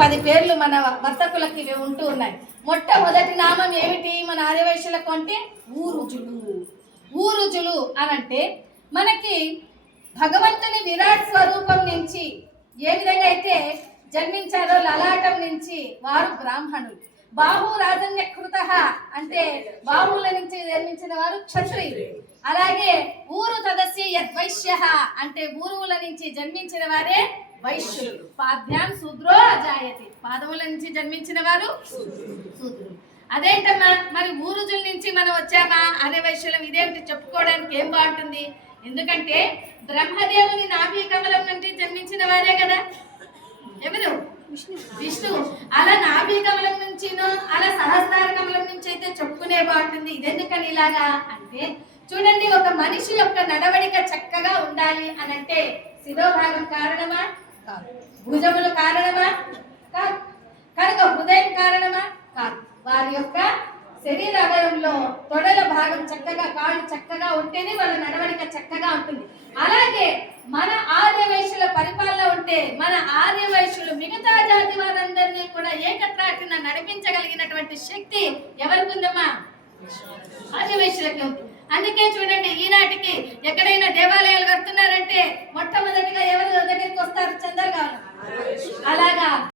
10 పేర్లు మన వర్తకులకి ఉంటూ ఉన్నాయి. మొట్టమొదటి నామం ఏమిటి మన ఆర్యవైశ్యులకు అంటే ఊరుజులు. ఊరుజులు అనంటే మనకి భగవంతుని విరాట్ స్వరూపం నుంచి ఏ విధంగా అయితే జన్మించారో లలాటం నుంచి వారు బ్రాహ్మణులు. బాహు రాజన్యకృత అంటే బాహువుల నుంచి జన్మించిన వారు క్షత్రియులు. అలాగే ఊరు తదస్య యద్వైశ్య అంటే ఊరువుల నుంచి జన్మించిన వారే వైశ్యులు. పాద్యాం శూద్రో అజాయతి పాదముల నుంచి జన్మించిన వారు శూద్రులు. అదేంటమ్మా మరి ఊరుజుల నుంచి మనం వచ్చామా అనే వైశ్యులం ఇదేంటి చెప్పుకోవడానికి ఏం బాగుంటుంది? ఎందుకంటే బ్రహ్మదేవుని నాభి కమలం నుండి జన్మించిన వారే కదా ఎవరు విష్ణువు. అలా నాభి కమలం నుంచినో అలా సహస్రార కమలం నుంచి అయితే చెప్పుకునే బాగుంటుంది. ఇదెందుకని ఇలాగా అంటే చూడండి, ఒక మనిషి యొక్క నడవడిక చక్కగా ఉండాలి అని అంటే శిరోభాగం కారణమా కాదు, భుజములు కారణమా కాదు, కనుక హృదయం కారణమా కాదు. వారి యొక్క శరీర అవయంలో తొడల భాగం చక్కగా కాళ్ళు చక్కగా ఉంటేనే వాళ్ళ నడవడిక చక్కగా ఉంటుంది. అలాగే మన ఆర్యవైశ్యుల పరిపాలన ఉంటే మన ఆర్యవైశ్యులు మిగతా జాతి వారందరినీ కూడా ఏకత్రాటిన నడిపించగలిగినటువంటి శక్తి ఎవరికి ఉందమ్మా? ఆర్యవైశ్యులకి ఉంది. అందుకే చూడండి, ఈనాటికి ఎక్కడైనా దేవాలయాలు కడుతున్నారంటే మొట్టమొదటిగా ఎవరు దగ్గరికి వస్తారు? చందరు కావాలి. అలాగా